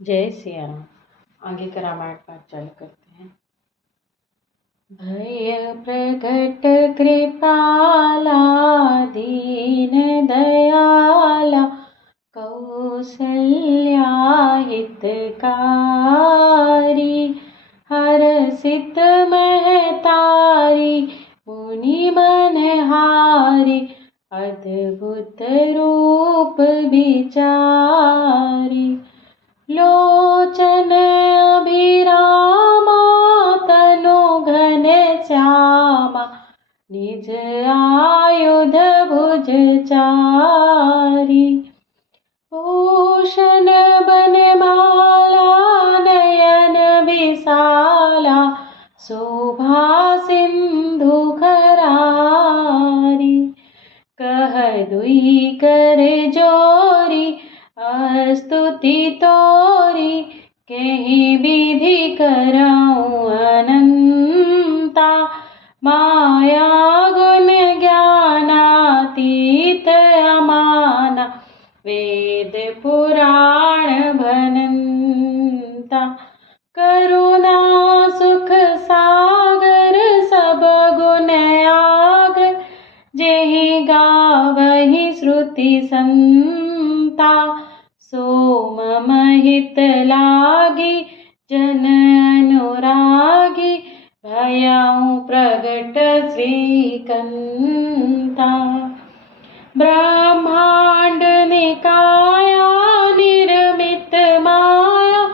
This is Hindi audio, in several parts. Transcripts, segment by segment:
जय सिया राम। आगे का रामायण पाठ चालू करते हैं। भय प्रगट कृपाला दीन दयाला कौसल्या हितकारी हरसित महतारी मुनि मनहारी अद्भुत रूप विचारी लोचन अभिरामा तनु घन श्यामा निज आयुध भुज चारी भूषण बनमाला नयन विशाला शोभा सिंधु खरारी कह दुई कर जोरी स्तुति तोरी कहीं विधि कराऊं अनंता माया गुण ज्ञानातीत अमाना वेद पुराण भनंता करुणा सुख सागर सब गुण आगर जेहि गावहि श्रुति संता सोम महित लागी जन अनुरागी भयाऊं प्रगट श्रीकंता ब्रह्मांड निकाया निर्मित माया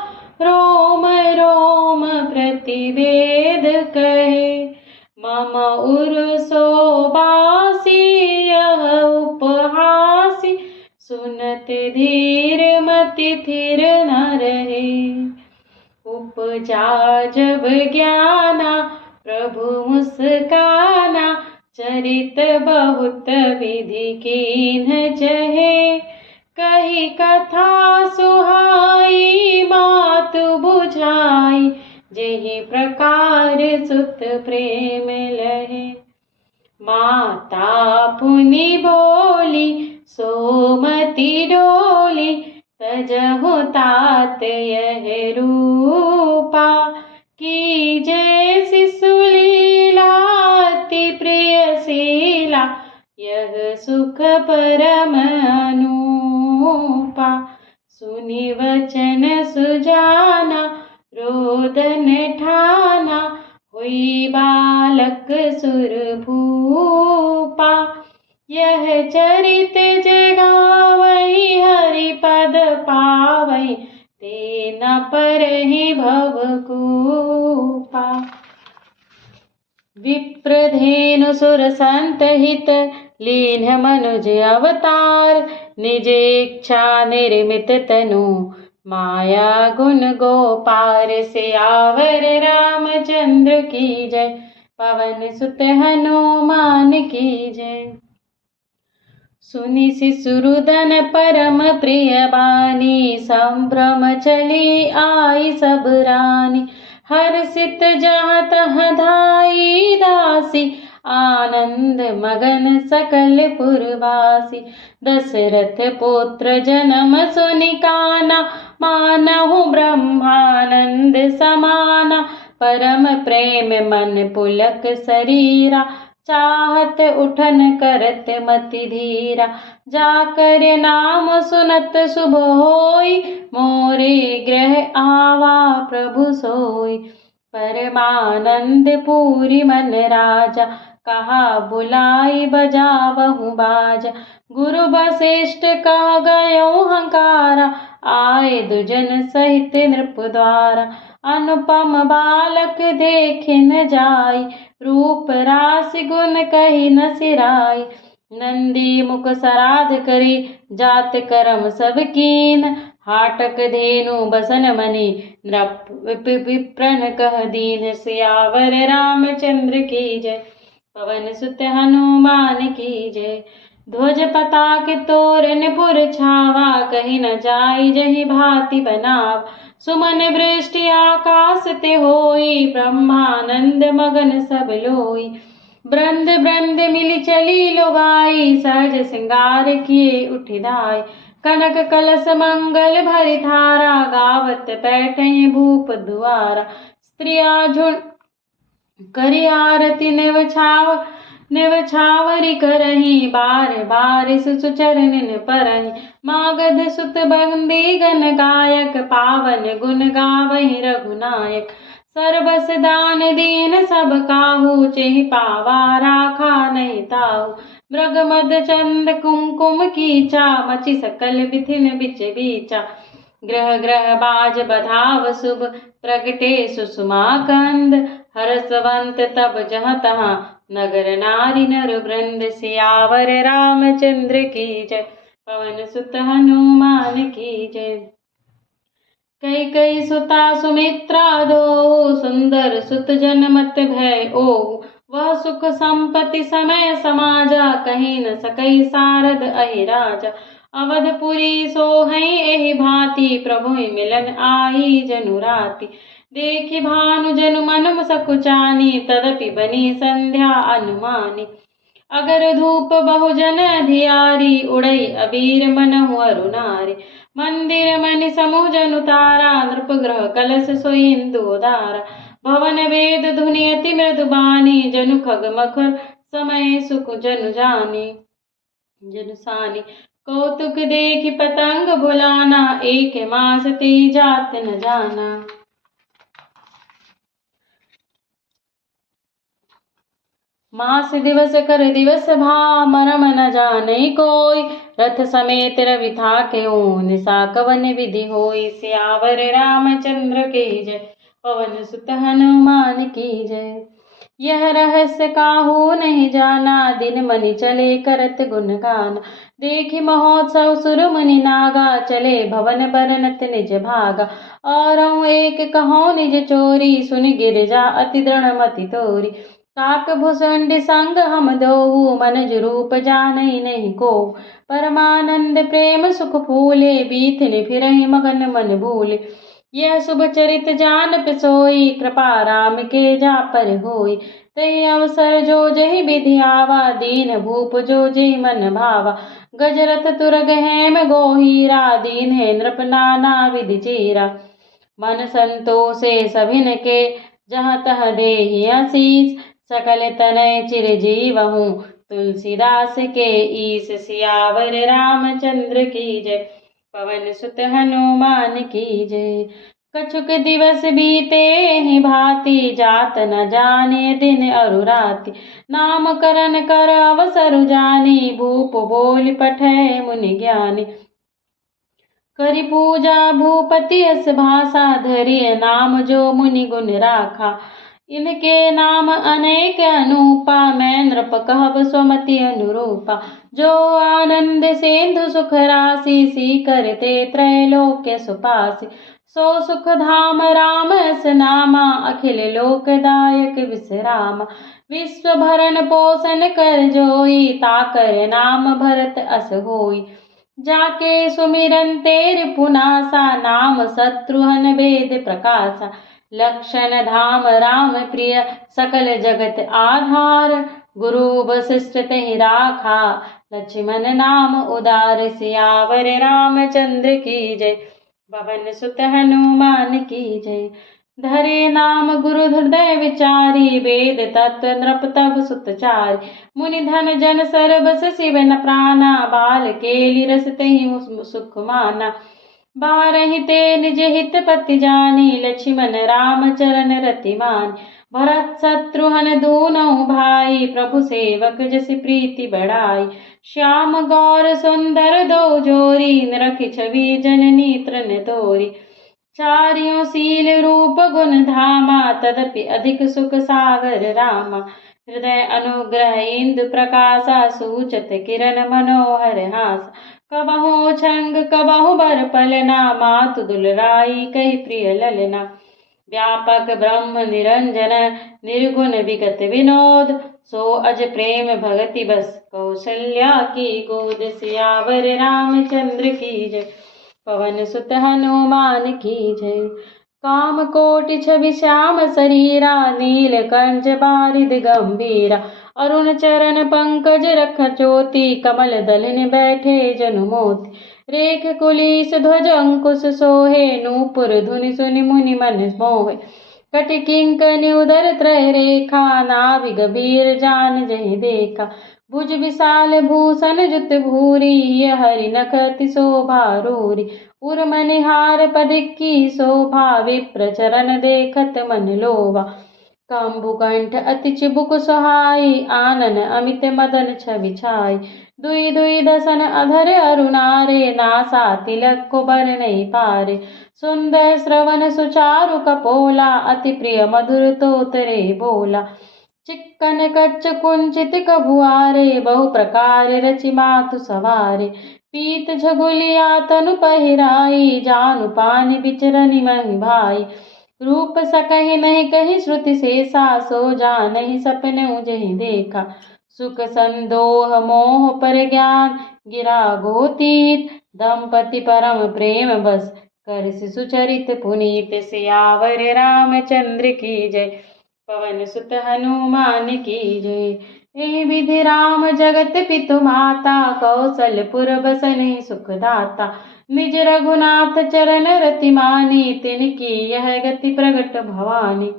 रोम रोम प्रतिवेद कहे मम उर्सो बासी यह उपहासी सुनत धीर मति थिर न रहे उपजा जब ज्ञाना प्रभु मुस्काना चरित बहुत विधि कीन्ह जहे कही कथा सुहाई मातु बुझाई जेहि प्रकार सुत प्रेम लहे माता पुनि बोली सोमति डोली तजहु तात यह रूपा की जय शिशुलीला अति प्रियशीला यह सुख परम अनूपा सुनि वचन सुजाना रोदन ठाना हुई बालक सुरभूपा यह चरित जगावई हरि पद पावई ते न परहि भवकूपा विप्रधेनु सुर संत हित लीन मनुज अवतार निज इच्छा निर्मित तनु माया गुण गोपार सियावर रामचंद्र की जय पवन सुत हनुमान की जय सुनि शिशुरुदन परम प्रिय बानी संभ्रम चली आई सब रानी हर्षित जहाँ तहाँ धाई दासी आनंद मगन सकल पुरवासी दशरथ पुत्र जन्म सुनि काना मानहु ब्रह्मानंद समाना परम प्रेम मन पुलक शरीरा चाहत उठन करत मति धीरा जाकर नाम सुनत शुभ होई मोरे ग्रह आवा प्रभु सोई परमानंद पूरी मन राजा कहा बुलाई बजावहु बाजा गुरु वशिष्ठ कह गयो हंकारा आए दुजन सहित नृप द्वारा अनुपम बालक देखे न जाई रूप राशि गुण कही न सिराई नंदी मुख सराध करी जात करम सब कीन हाटक धेनु बसन मणि नृप विप्रन कह दीन सियावर रामचंद्र की जय पवन सुत हनुमान की जय ध्वज पताक तोरण पुर छावा कहीं न जाई जहि भांति बनाव सुमन वृष्टि आकाश ते होई ब्रह्मानंद मगन सब लोई ब्रंद ब्रंद मिली चली लोगाई सहज श्रृंगार किए उठिदाय कनक कलश मंगल भरी धारा, गावत बैठे भूप दुआरा। स्त्रिया झुंड करी आरती नेवछावरी करही, बार बार सुचरणन परही। मागध सुत बंदी गण गायक, पावन गुण गावहि रघुनायक। सर्वस दान दीन सब काहू, चेहि पावा राखा नहीं ताहू। मृग मद चंद कुमकुम कीचा, मचि सकल बिथिन बिच बीचा। ग्रह ग्रह बाज बधाव शुभ, प्रगटे सुषमा कंद। हरसवंत तब जहाँ तहाँ, नगर नारी नर वृंद। सियावर रामचंद्र की जय, पवन सुत हनुमान की जय। कैकेयी सुता सुमित्रा दो, सुंदर सुत जनमत भय ओहु। वह सुख संपत्ति समय समाजा, कहीं न सकई सारद अहि राजा। अवधपुरी सोहई एहि भांति, प्रभु मिलन आई जनु राति। देखि भानु जनु मन सकुचानी, तदपि बनी संध्या अनुमानी। अगर धूप बहुजन अधियारी, उड़ई अबीर मनहु अरु नारी। मंदिर मनि समूह जनु तारा, नृपगृह कलश सोई इंदुदारा। भवन वेद धुनि अति मृदु बानी, जनु खग मखर समय सुख जनु सानी। कौतुक देखि पतंग बुलाना, एक मास ते जात न जाना। मास दिवस कर दिवस भा, मरम न जाने कोई। रथ समेत रवि थाके निसा कवन विधि होई। सियावर रामचंद्र की जय, पवन सुत हनुमान की जय। यह रहस्य काहू नहीं जाना, दिन मनि चले करत गुणगान। देखि महोत्सव सुर मुनि नागा, चले भवन बरनत निज भागा। और एक कहो निज चोरी, सुनि गिरिजा अति दृढ़ मति तोरी। काक भुसुंडी संग हम दोऊ, मनज रूप जानई नहीं को। परमानंद प्रेम सुख फूले, बीथिन फिरहि मगन मन भूले। यह शुभ चरित जान पिसोई, कृपा राम के जा पर होई। तहि अवसर जो जहि विधि आवा, दीन भूप जो जहि मन भावा। गजरथ तुरग हेम गोहीरा, दीन है नृप नाना विधि चीरा। मन संतोषे सभिन के, जहाँ तह देहि आशीष। सकल तनय चिरजीवहु, तुलसीदास के ईश। सियावर रामचंद्र की जय, पवन सुत हनुमान की जय। कछुक दिवस बीते ही भांति, जात न जाने दिन अरु राति। नाम करन कर अवसर जानी, भूप बोल पठै मुनि ज्ञानी। करि पूजा भूपति यस भाषा, धरिय नाम जो मुनि गुण राखा। इनके नाम अनेक अनूपा, मैं नृप कहब स्वमति अनुरूपा। जो आनंद सिंधु सुख राशि, सी करते त्रैलोक्य सुपासी। सो सुख धाम राम अस नामा, अखिल लोकदायक विश्रामा। विश्व भरण पोषण कर जोई, ताकर नाम भरत अस होई। जाके सुमिरन तेरि पुनासा, नाम शत्रुहन वेद प्रकाशा। लक्षण धाम राम प्रिय, सकल जगत आधार। गुरु वशिष्ठ तहि राखा, लक्ष्मण नाम उदार। सियावर रामचंद्र की जय, पवन सुत हनुमान की जय। धरे नाम गुरु हृदय विचारी, वेद तत्व नृप तब सुत चारि। मुनि धन जन सरबस शिवन प्राणा, बाल केलि रस तहि सुख माना। बारहि ते निज हित पति जानी, लक्ष्मण राम चरण रति मानी। भरत शत्रुघ्न दूनहुं भाई, प्रभु सेवक जसि प्रीति बढ़ाई। श्याम गौर सुंदर दो जोरी, निरखि छवि जननी तृण तोरी। चारियों शील रूप गुण धामा, तदपि अधिक सुख सागर रामा। हृदय अनुग्रह इंदु प्रकाशा, सूचत किरण मनोहर हास। कबहु छंग कबहु बर पलना, मातु दुलराई कहि प्रिय ललना। व्यापक ब्रह्म निरंजन, निर्गुण विगत विनोद। सो अज प्रेम भगति बस, कौशल्या की गोद। सियावर रामचंद्र की जय, पवन सुत हनुमान की जय। काम कोटि छवि श्याम शरीरा, नील कंज बारिद गंभीरा। अरुण चरण पंकज रख ज्योति, कमल दलन बैठे जनु मोति। रेख कुलीस ध्वज अंकुश सोहे, नूपुर धुनि सुनि मुनि मन मोहे। कटि किंकनि उदर त्रय रेखा, नाभि गभीर जान जहि देखा। भुज विशाल भूषण जुत भूरी, हरि नख अति शोभा रूरी। उर मनिहार पदिक्की शोभा, विप्र चरण देखत मन लोभा। कंभुकंठ अति चिबुक सुहाई, आनन अमित मदन छवि छाई। दुई दुई दसन अधर अरुणारे, नासा तिलक को बर नहीं पारे। सुंदर श्रवण सुचारु कपोला, अति प्रिय मधुर तोतरे बोला। चिक्कन कच्च कुंचित कभुआरे, बहु प्रकार रचि मातु सवारे। पीत झगुलिया तनु पहिराई, जानु पानी बिचरनि महि भाई। रूप सकहि नहीं कहि श्रुति शेषा, सो जानहि सपने उजहि देखा। सुख संदोह मोह पर ज्ञान, गिरा गोतीत दंपति परम प्रेम बस। कर सुचरित पुनीत, सियावर रामचंद्र की जय। पवन सुत हनुमान की जय। ए विधि राम जगत पितु माता, कौशलपुर बसनि सुखदाता। निज रघुनाथ चरण रति मानी, तिनकी यह गति प्रगट भवानी।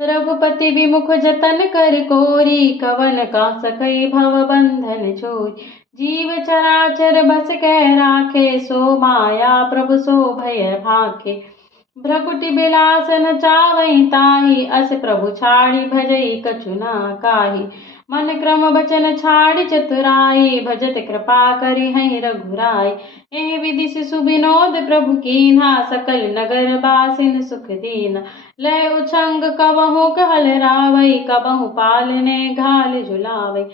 रघुपति विमुख जतन कर कोरी, कवन का सकई भव बंधन छोरी। जीव चराचर बस कह राखे, सो माया प्रभु सो भय भाखे। भ्रकुटि बिलास न चावई ताहि, अस प्रभु छाड़ी भजई कछु ना काही। मन क्रम बचन छाड़ी चतुराई, भजत कृपा करि हई रघुराई। एहि विधि शिशु विनोद प्रभु कीन्हा, सकल नगर बासिन सुख दीना। लय उछंग कबहु कहल रावई, कबहु पालने घाल झुलावई।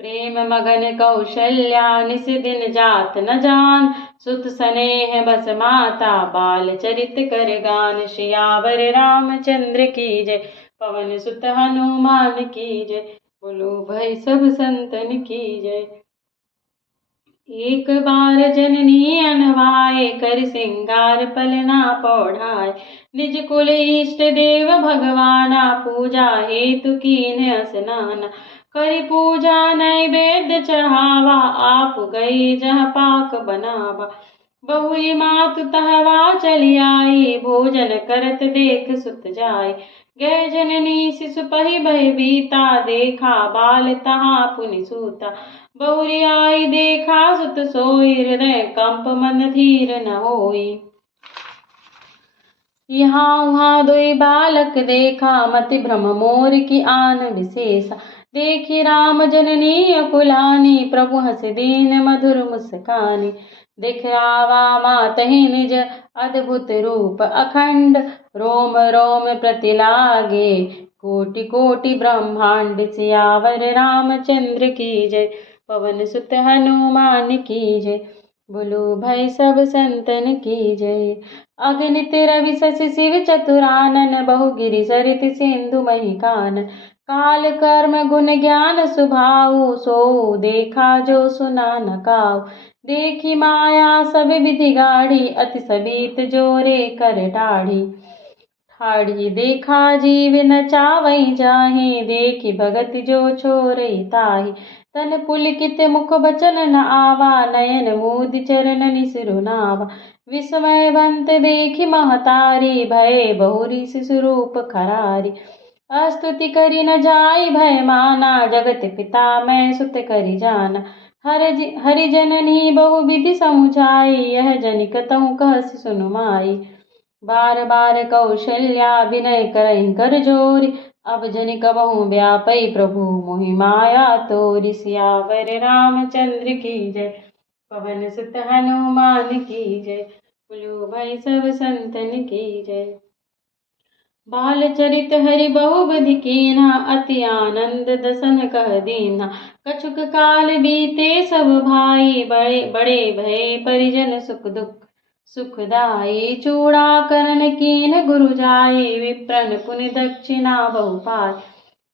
प्रेम मगन कौशल्या निस दिन जात न जान, सुत स्नेह बस माता बाल चरित कर गान। सियावर रामचंद्र की जय, पवन सुत हनुमान की जय। बोलो भाई सब संतन की जय। एक बार जननी अनवाए, कर सिंगार पलना पौढ़ाए। निज कुल इष्ट देव भगवाना, पूजा हेतु कीन्ह स्नाना। करि पूजा नैवेद्य चढ़ावा, आप गई जहाँ पाक बनावा। बहुरी मातु तहवा चली आई, भोजन करत देख सुत जाई। गए जननी शिशु पहि भय बीता, देखा बाल तहाँ पुनि सूता। बहुरी आई देखा सुत सोई, हृदय कंप मन धीर न होई। यहाँ वहाँ दोई बालक देखा, मति भ्रम मोर की आन विशेषा। देखी राम जननी अकुलानी, प्रभु हस दीन मधुर मुस्कानी। दिखरावा मातहि निज अद्भुत रूप अखंड, रोम रोम प्रति लागे कोटि कोटि ब्रह्मांड। सियावर रामचंद्र की जय, पवन सुत हनुमान की जय। बोलो भाई सब संतन की जय। अगणित रवि शशि शिव चतुरानन, बहु गिरि सरित सिंधु मही कानन। काल कर्म गुण ज्ञान सुभाऊ, सो देखा जो सुना न काऊ। देखी माया सब विधि गाढ़ी, अति सबीत जोरे कर ठाढ़ी। ठाढ़ी देखा जीव न चावई जाहि, देखी भगत जो छोरई ताहि। तन पुलकित मुख बचन न आवा, नयन मोदि चरण निसिरु नावा। विस्मयवंत देखी महतारी, भय बहुरी शिशु रूप खरारी। स्तुति करि न जाय भय माना, जगत पिता मैं सुत करि जाना। हरि जननी बहु विधि समुझाई, यह जनि कतहु कहसि सुनु माई। बार बार कौशल्या विनय करहि कर जोरी, अब जनि कबहु व्यापै प्रभु मोहि माया तोरि। सियावर रामचंद्र की जय, पवन सुत हनुमान की जय। बोलो भाई सब संतन की जय। बाल चरित हरि बहु विधि कीन्हा, अति आनंद दसन कह दीन्हा। कछुक काल बीते सब भाई, बड़े बड़े भय परिजन सुख दुख सुखदाई। चूड़ा करन कीन्ह गुरु जाई, विप्रन पुनि दक्षिणा बहु पाई।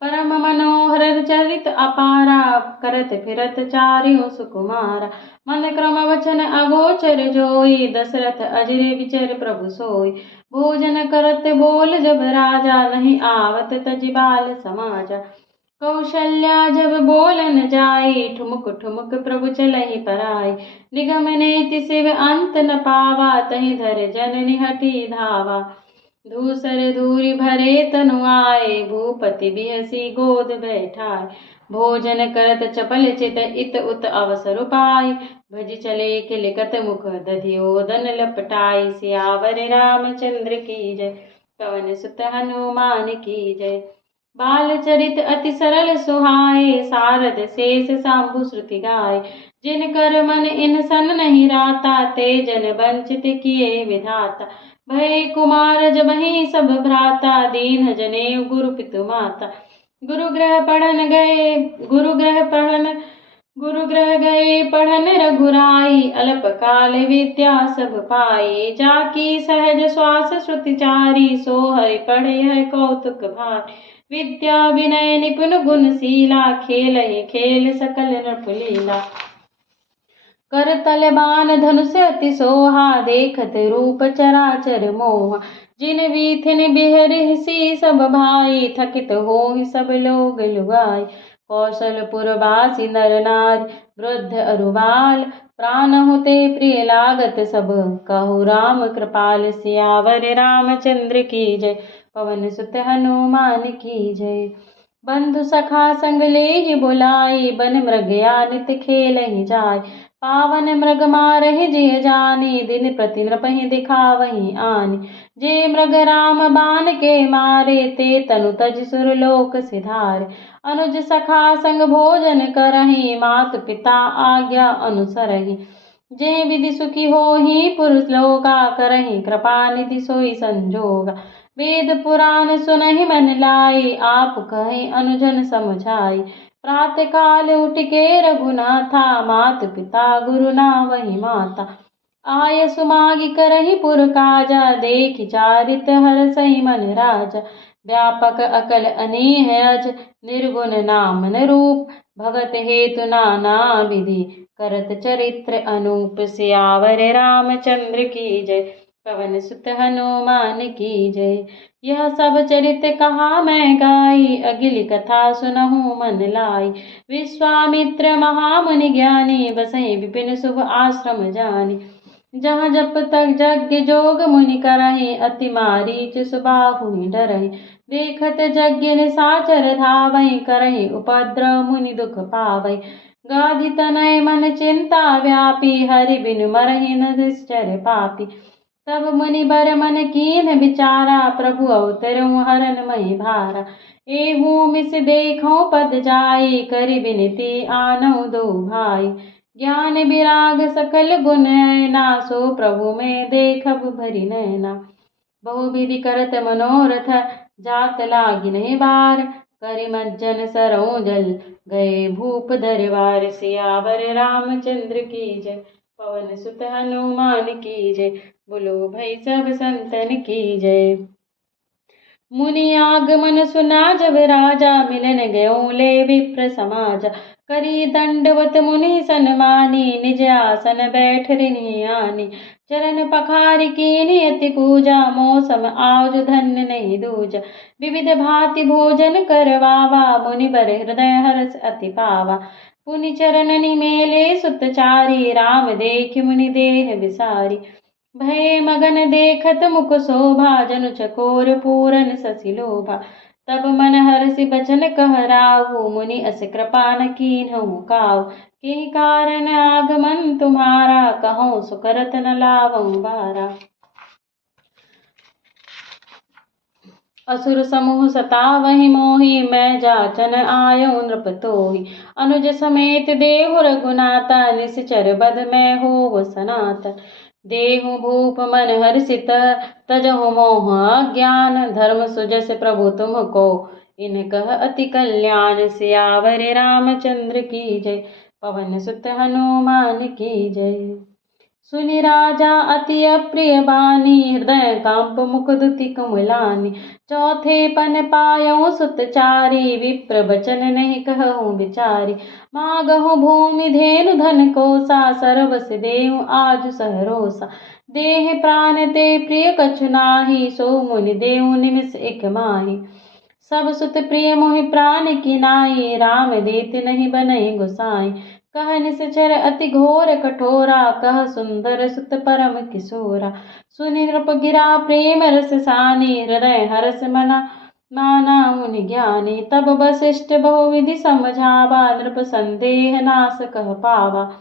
परम मनोहर चरित अपारा, करत फिरत चारियों सुकुमारा। मन क्रम वचन अगोचर जोई, दशरथ अजर विचर प्रभु सोई। भोजन करत बोल जब राजा, नहीं आवत तजि बाल समाजा। कौशल्या जब बोलन जाई, ठुमुक ठुमुक प्रभु चलहि पराई। निगम नेति शिव अंत न पावा, तहि धर जननि हठी धावा। धूसर धूरि भरे तनु आए, भूपति बिहसी गोद बैठाए। भोजन करत चपल चित, इत उत अवसर पाई। भज चले किलकत मुख, दधियोदन लपटाई। सियावर रामचंद्र की जय, पवन सुत हनुमान की जय। बाल चरित अति सरल सुहाए, सारद शेष सांभु श्रुति गाय। जिन कर मन इनसन नहीं राता, ते जन वंचित किए विधाता। भय कुमार जबहि सब भ्राता, दीन जनेऊ गुरु पितु माता। गुरु ग्रह गए पढ़न रघुराई, अल्प काल विद्या सब पाई। जाकी सहज श्वास श्रुति चारी, सो हरि पढ़े है कौतुक भारी। विद्या विनय निपुण गुणशीला, खेलहि खेल सकल नृपलीला। करतल बाण धनुष अति सोहा, देखत रूप चराचर मोहा। जिन वीथिन बिहरिसी सब भाई, थकित होहि सब लोग लुगाई। कौशलपुर वासी नर नारी, वृद्ध अरु बाल। प्राण होते प्रिय लागत सब, कहु राम कृपाल। सियावर रामचंद्र की जय, पवन सुत हनुमान की जय। बंधु सखा संग लेहि बुलाई, बन मृगया नित खेलहि जाय। पावन मृग मारहि जिय जानी, दिन प्रति नृपहि दिखावहि आनी। जे मृग राम बाण के मारे, ते तनु तज सुरलोक सिधारे। अनुज सखा संग भोजन करहि, मातु पिता आज्ञा अनुसरहि। जे विधि सुखी होहि पुरुष लोका, करहि कृपा निधि सोई संजोगा। वेद पुराण सुनहि मन लाई, आप कहि अनुजन समझाई। प्रात काल उठ के रघुनाथा, मात पिता गुरु नावहि माता। आय सुमागी करहि पुर काजा, देखि चारित हरसहि मन राजा। व्यापक अकल अनेह अज, निर्गुण नामन रूप। भगत हेतु नाना विधि, करत चरित्र अनूप। सियावर रामचंद्र की जय, पवन सुत हनुमान की जय। यह सब चरित कहा मैं गाई, अगिली कथा सुनहु मन लाई। विश्वामित्र महामुनि ज्ञानी, बसहि विपिन शुभ आश्रम जानी। जहाँ जप तक यज्ञ जोग मुनि करहि, अति मारीच सुबाहु डरहि। देखत यज्ञ निशाचर धावहि, करहि उपद्रव मुनि दुख पावहि। गाधि तनय मन चिंता व्यापी, हरि बिनु मरहि न निश्चर पापी। तब मुनि बर मन कीन बिचारा, प्रभु अवतरऊ हरन मही भारा। एहू मिस देखऊं पद जाई, करि बिनती आनऊ दो भाई। ज्ञान विराग सकल गुण ऐना, सो प्रभु में देखब भरि नैना। बहु विधि करत मनोरथ, जात लागी नहीं बार। करि मज्जन सरऊ जल, गए भूप दरबार। सियावर रामचंद्र की जय, पवन सुत हनुमान की जय। बोलो भाई सब संतन की जय। मुनि आगमन सुना जब राजा, मिलन गयो ले विप्र समाजा। करी दंडवत मुनि सन्मानी, निज आसन बैठ रिनि आनी। चरण पखारि कीनि अति पूजा, मौसम आज धन्य नहीं दूजा। विविध भांति भोजन करवावा, मुनि बर हृदय हर्ष अति पावा। पुनि चरण निमेले सुतचारी, राम देखि मुनि देह विसारी। भय मगन देखत मुख शोभा, जनु चकोर पूरन ससि लोभा। तब मन हर्षि बचन कह राहु, मुनि अस कृपा न कीन्हु काहू। के कारण आगमन तुम्हारा, कहूँ सुकरत न लावऊं बारा। असुर समूह सतावहि मोहि, मैं जाचन आयो नृप तोहि। अनुज समेत देहु रघुनाथा, निश्चर बध में होव सनातन। देहु भूप मन हर्षित, तजहु मोह अज्ञान। धर्म सुजस प्रभु तुमको, इनकह अति कल्याण। सियावर रामचंद्र की जय, पवन सुत हनुमान की जय। सुनि राजा अति अप्रिय बानी, हृदय कांप मुख दुति कुमलानी। चौथे पन पायऊ सुतचारी, विप्र बचन नहीं कहूँ बिचारी। मागहु भूमि धेनु धन कोसा, सरबस देहु आज सहरोसा। देह प्राण ते प्रिय कछु नाही, सो मुनि देहु निमिष एक माही। सब सुत प्रिय मोहि प्राण की नाई, राम देत नहीं बनई गोसाई। कह निश्चर अति घोर कठोरा, कह सुंदर सुत परम किशोरा। सुनि नृप गिरा प्रेम रस सानी, हृदय हरस मना माना मुनि ज्ञानी। तब वशिष्ठ बहुविधि समझावा, नृप संदेह नाश कह पावा।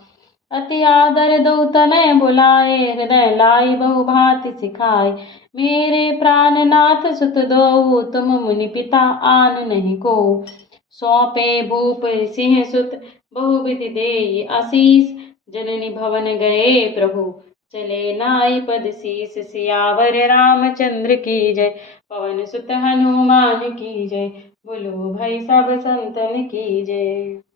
अति आदर दो तनय बुलाए, हृदय लाई बहु भांति सिखाए। मेरे प्राणनाथ सुत दो, तुम मुनि पिता आन नहीं को। सौंपे भूप सिंह सुत बहुविधि देई आशीष, जननी भवन गए प्रभु चले नाई पद शीस। सियावर रामचंद्र की जय, पवन सुत हनुमान की जय, बोलो भाई सब संतन की जय।